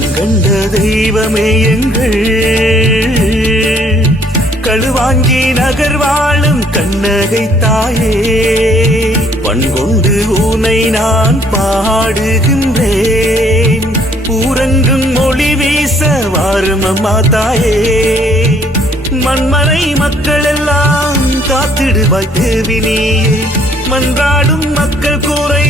கண்கண்ட தெய்வமே எங்கள் களுவாங்கி நகர் வாழும் கண்ணகை தாயே, பண்கொண்டு ஊனை நான் பாடுகின்றேன். ஊரங்கும் மொழி வீச வாரும் அம்மா தாயே, மண்மனை மக்கள் எல்லாம் காத்திடுவாய் தேவி நீயே, மன்றாடும் மக்கள் கூரை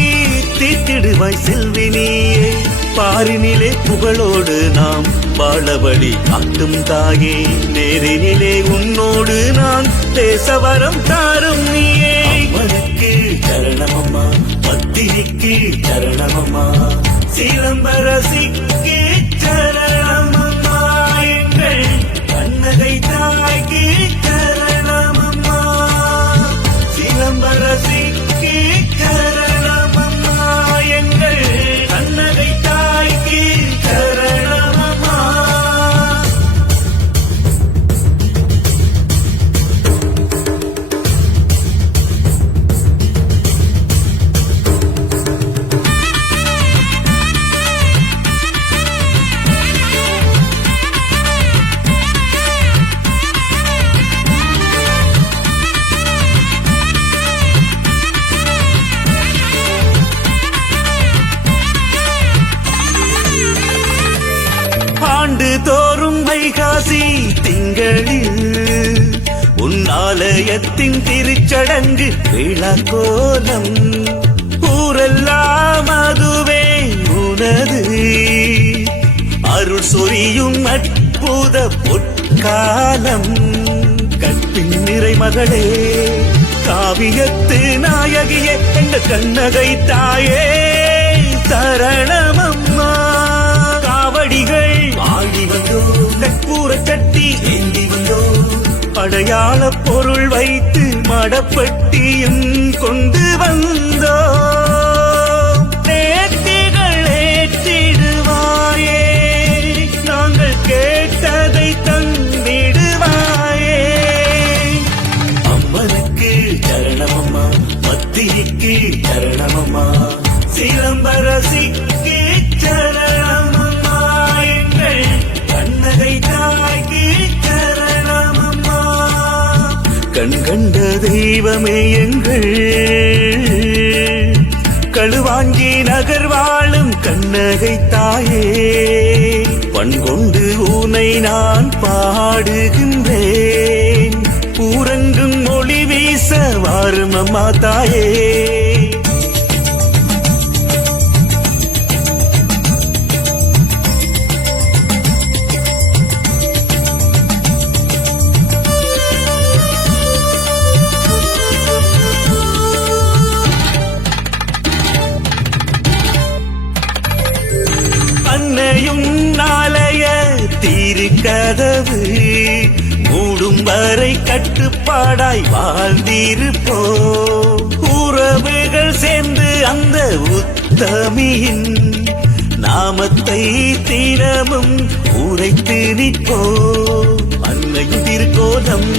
தீர்த்திடுவாய் செல்வி நீயே. பாரினிலே புகழோடு நாம் வாழபடி காட்டும் தாயே, நேரினிலே உன்னோடு நான் தேசவரம் தாரும் நீயே. அம்மனுக்கு சரணமம்மா, பத்திரிக்கு சரணமம்மா, சிலம்பரசிக்கு சரணமம்மா, எங்கள் கண்ணகை தாய்க்கு சரணமம்மா, சிலம்பரசிக்கு சரணமம்மா, எங்கள் கண்ணகை தாய்க்கு சரணமம்மா. ஆண்டு தோறும் வைகாசி திங்களில் உன் ஆலயத்தின் திருச்சடங்கு விழா கோலம், ஊரெல்லாம் அதுவே உனது அருள் சொரியும் அற்புத பொற்காலம். கற்பின் நிறை மகளே, காவியத்து நாயகியே, எங்க கண்ணகை தாயே சரணமம்மா. காவடிகள் ஆடி வந்தோ, கற்பூர சட்டி ஏந்தி வந்தோ, அடையாள பொருள் வைத்து மடப்பட்டியும் கொண்டு வந்தோ. நேர்த்திகள் ஏற்றிடுவாயே, நாங்கள் கேட்டதை தந்திடுவாயே. அம்மனுக்கு சரணமம்மா, பத்திரிக்கு சரணமம்மா, சிலம்பரசிக்கு சரணமம்மா, எங்கள் கண்ணகை தாய்க்கு சரணமம்மா. கண்கண்ட தெய்வமே எங்கள் களுவாங்கி நகர் வாழும் கண்ணகை தாயே, பண்கொண்டு ஊனை நான் பாடுகின்றேன். ஊரங்கும் மொழி வீச வாரும் அம்மா தாயே. அன்னையும் நாளைய தீர்க்கதவு மூடும் வரை கட்டுப்பாடாய் வாழ்ந்திருப்போ. உறவுகள் சேர்ந்து அந்த உத்தமியின் நாமத்தை தினமும் உரைத்து நிற்போ. அன்னையும் திருக்கோலம்